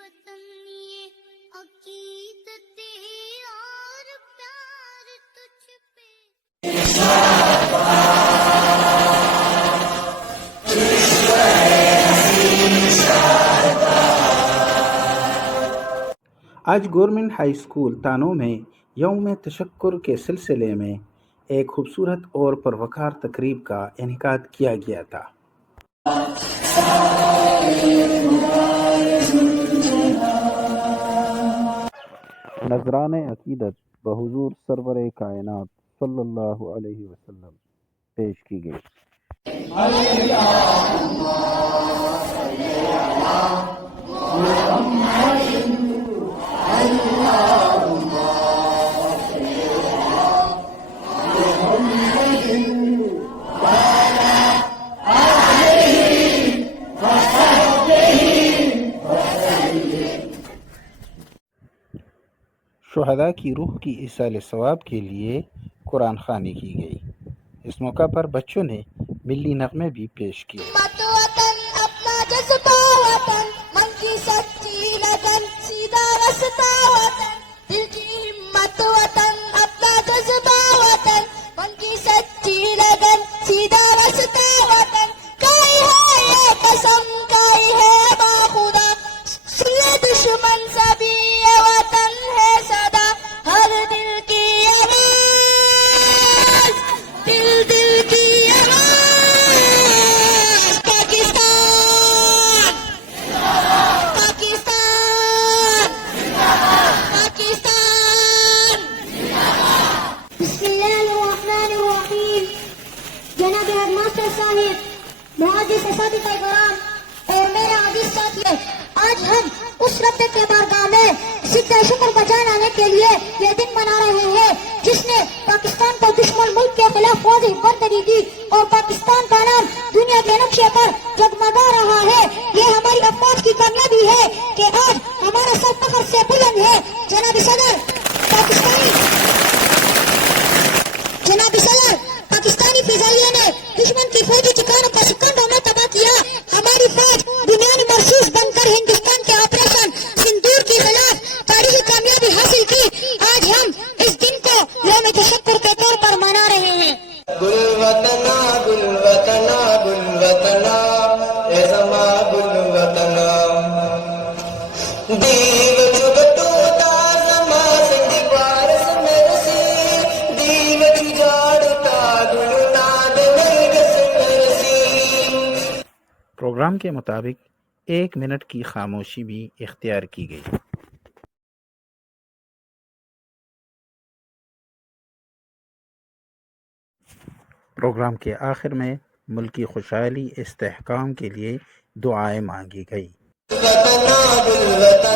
وطن یہ عقیدت اور پیار تجھ پہ. آج گورنمنٹ ہائی اسکول تانوں میں یوم تشکر کے سلسلے میں ایک خوبصورت اور پروقار تقریب کا انعقاد کیا گیا تھا. نذران عقیدت بحضور سرور کائنات صلی اللہ علیہ وسلم پیش کی گئی. شہداء کی روح کی ایصال ثواب کے لیے قرآن خوانی کی گئی. اس موقع پر بچوں نے ملی نغمے بھی پیش کیے. وطن اپنا جذبہ وطن من کی سچی لگن سیدھا رستہ وطن دل کی ہمت وطن اپنا جذبہ وطن من کی سچی لگن سیدھا رستہ وطن کائی ہے یہ قسم کائی ہے باخدا سلے دشمن سبھی یہ وطن ہے صدا ہر دل کی آواز دل دل کی معزز اساتذہ کرام اور میرے عزیز ساتھی، آج ہم اس رب کے بارگاہ میں سجدہ شکر بجا لانے کے لیے یہ دن منا رہے ہیں جس نے پاکستان کو دشمن ملک کے خلاف واضح برتری دی اور پاکستان کا نام دنیا کے نقشے پر جگمگا رہا ہے. یہ ہماری افواج کی کامیابی ہے کہ آج ہمارا سر فخر سے بلند ہے. جناب صدر پاکستانی فضائیہ نے دشمن کی فوجی ٹھکانوں کا سکنڈوں میں تباہ کیا. ہماری فوج بنیادی مرسوس بن کر ہندوستان کے آپریشن سندور کے خلاف تاریخی کامیابی حاصل کی. آج ہم اس دن کو یوم تشکر کے طور پر منا رہے ہیں. گل وطنا گل وطنا گل وطنا اے زما گل وطنا دیو چگتو دا زما سنگی پارس مرسی دیو چجاڑتا گل ناد نرگس مرسی. پروگرام کے مطابق 1 منٹ کی خاموشی بھی اختیار کی گئی. پروگرام کے آخر میں ملکی خوشحالی استحکام کے لیے دعائیں مانگی گئی. وطنا گل وطنا